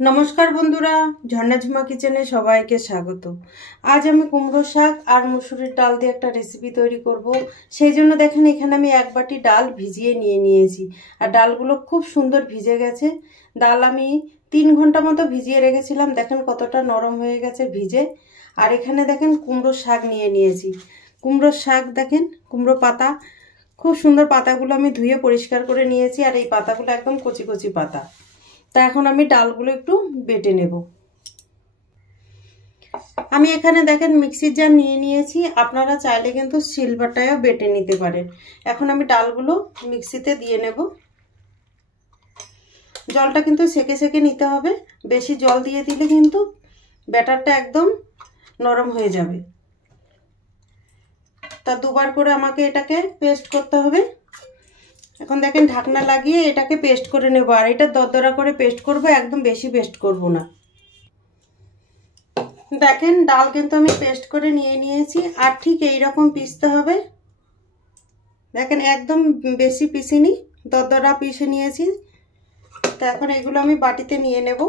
নমস্কার বন্ধুরা, ঝর্ণা ঝুমা কিচেনে সবাইকে স্বাগত। আজ আমি কুমড়ো শাক আর মুসুরির ডাল দিয়ে একটা রেসিপি তৈরি করব। সেই জন্য দেখেন এখানে আমি এক বাটি ডাল ভিজিয়ে নিয়েছি আর ডালগুলো খুব সুন্দর ভিজে গেছে। ডাল আমি 3 ঘন্টা মতো ভিজিয়ে রেখেছিলাম, দেখেন কতটা নরম হয়ে গেছে ভিজে। আর এখানে দেখেন কুমড়ো শাক নিয়েছি। কুমড়ো শাক দেখেন, কুমড়ো পাতা খুব সুন্দর, পাতাগুলো আমি ধুয়ে পরিষ্কার করে নিয়েছি আর এই পাতাগুলো একদম কচি কচি পাতা। তা এখন আমি ডালগুলো একটু বেটে নেব। আমি এখানে দেখেন মিক্সির জার নিয়েছি, আপনারা চাইলে কিন্তু সিলবাটায়ও বেটে নিতে পারেন। এখন আমি ডালগুলো মিক্সিতে দিয়ে নেব। জলটা কিন্তু সেকে সেকে নিতে হবে, বেশি জল দিয়ে দিলে কিন্তু ব্যাটারটা একদম নরম হয়ে যাবে। তা দুবার করে আমাকে এটাকে পেস্ট করতে হবে। এখন দেখেন ঢাকনা লাগিয়ে এটাকে পেস্ট করে নেব, আর এটা দরদরা করে পেস্ট করব, একদম বেশি পেস্ট করব না। দেখেন ডাল কিন্তু আমি পেস্ট করে নিয়েছি আর ঠিক এই রকম পিষতে হবে। দেখেন একদম বেশি পিষিনি, দরদরা পিষে নিয়েছি। তো এখন এগুলো আমি বাটিতে নিয়ে নেব।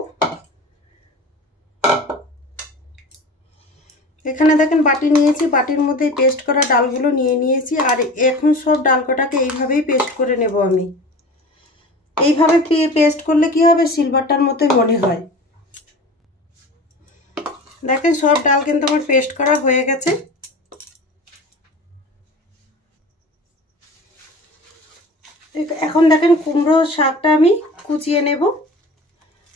এখানে দেখেন বাটি নিয়েছি, বাটির মধ্যে পেস্ট করা ডালগুলো নিয়েছি আর এখন সব ডাল কটাকে এইভাবেই পেস্ট করে নেব আমি। এইভাবে পেস্ট করলে কি হবে, সিলভারটার মতোই মনে হয়। দেখেন সব ডাল কিন্তু আমার পেস্ট করা হয়ে গেছে। এখন দেখেন কুমড়ো শাকটা আমি কুচিয়ে নেব।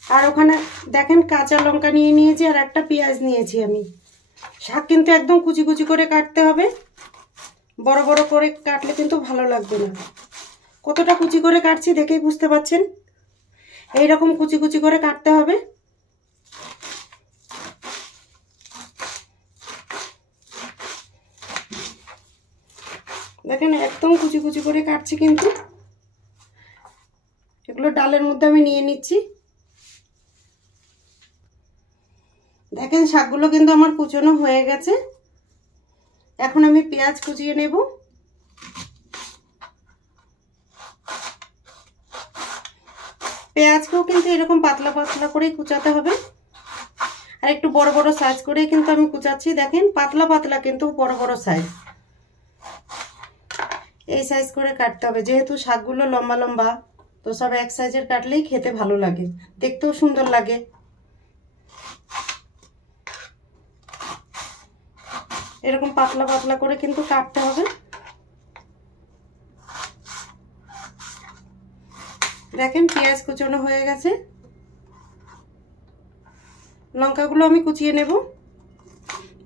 আর ওখানে দেখেন কাঁচা লঙ্কা নিয়েছি আর একটা পেঁয়াজ নিয়েছি আমি। শাক কিন্তু একদম কুচি কুচি করে কাটতে হবে, বড় বড় করে কাটলে কিন্তু ভালো লাগবে না। কতটা কুচি করে কাটছি দেখেই বুঝতে পারছেন, এইরকম কুচি কুচি করে কাটতে হবে। দেখেন একদম কুচি কুচি করে কাটছি, কিন্তু এগুলো ডালের মধ্যে আমি নিয়ে নিচ্ছি। দেখেন শাকগুলো কিন্তু আমার কুচনো হয়ে গেছে। এখন আমি পেঁয়াজ কুচিয়ে নেব। পেঁয়াজকেও কিন্তু এরকম পাতলা পাতলা করেই কুচাতে হবে, আর একটু বড় বড় সাইজ করেই কিন্তু আমি কুচাচ্ছি। দেখেন পাতলা পাতলা কিন্তু বড় বড় সাইজ, এই সাইজ করে কাটতে হবে। যেহেতু শাকগুলো লম্বা লম্বা, তো সব এক সাইজের কাটলেই খেতে ভালো লাগে, দেখতেও সুন্দর লাগে। এরকম পাতলা পাতলা করে কিন্তু কাটতে হবে। দেখেন পেঁয়াজ কুচানো হয়ে গেছে। লঙ্কাগুলো আমি কুচিয়ে নেব,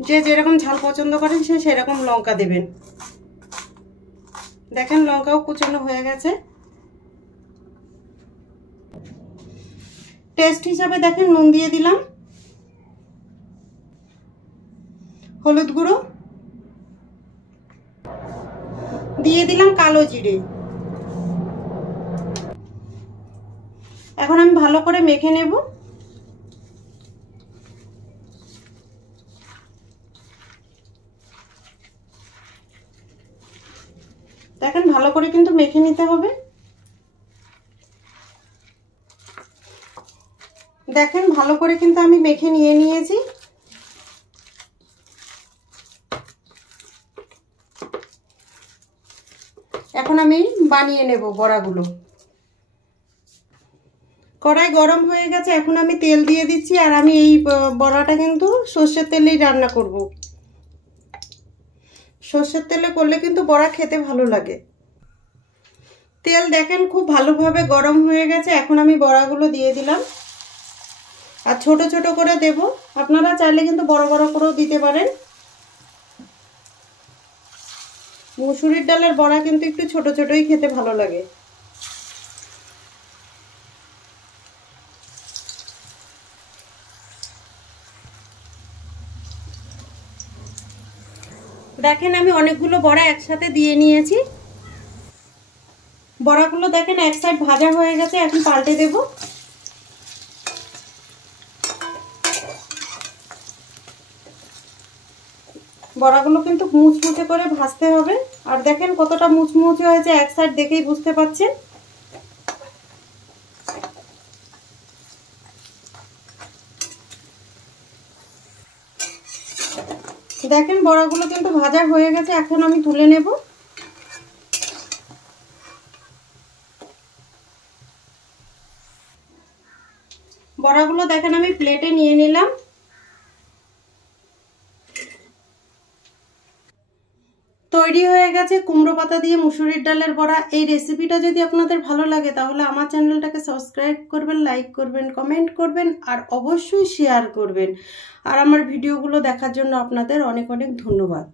যে যেরকম ঝাল পছন্দ করেন সে সেরকম লঙ্কা দেবেন। দেখেন লঙ্কাও কুচানো হয়ে গেছে। টেস্ট হিসাবে দেখেন নুন দিয়ে দিলাম, হলুদ গুঁড়ো দিয়ে দিলাম, কালো জিরে। এখন আমি ভালো করে মেখে নেব। দেখেন ভালো করে কিন্তু মেখে নিতে হবে। দেখেন ভালো করে কিন্তু আমি মেখে নিয়েছি। এখন আমি বানিয়ে নেব বড়াগুলো। কড়াই গরম হয়ে গেছে, এখন আমি তেল দিয়ে দিচ্ছি। আর আমি এই বড়াটা কিন্তু সর্ষের তেলেই রান্না করব। সর্ষের তেলে করলে কিন্তু বড়া খেতে ভালো লাগে। তেল দেখেন খুব ভালোভাবে গরম হয়ে গেছে, এখন আমি বড়াগুলো দিয়ে দিলাম। আর ছোট ছোট করে দেব, আপনারা চাইলে কিন্তু বড় বড় করেও দিতে পারেন। মুসুরির ডালের বড়া কিন্তু একটু ছোট ছোটই খেতে ভালো লাগে। দেখেন আমি অনেকগুলো বড়া একসাথে দিয়ে নিয়েছি। বড়াগুলো দেখেন এক সাইড ভাজা হয়ে গেছে, এখন পাল্টে দেব। বড়াগুলো কিন্তু মুচমুচে করে ভাজতে হবে। আর দেখেন কতটা মুচমুচে হয়েছে, এক সাইড দেখেই বুঝতে পারছেন। দেখেন বড়াগুলো কিন্তু ভাজা হয়ে গেছে, এখন আমি তুলে নেব। বড়াগুলো দেখেন আমি প্লেটে নিয়ে নিলাম। তৈরি হয়ে গেছে কুমড়ো পাতা দিয়ে মুসুরির ডালের বড়া। এই রেসিপিটা যদি আপনাদের ভালো লাগে তাহলে আমার চ্যানেলটাকে সাবস্ক্রাইব করবেন, লাইক করবেন, কমেন্ট করবেন আর অবশ্যই শেয়ার করবেন। আর আমার ভিডিওগুলো দেখার জন্য আপনাদের অনেক অনেক ধন্যবাদ।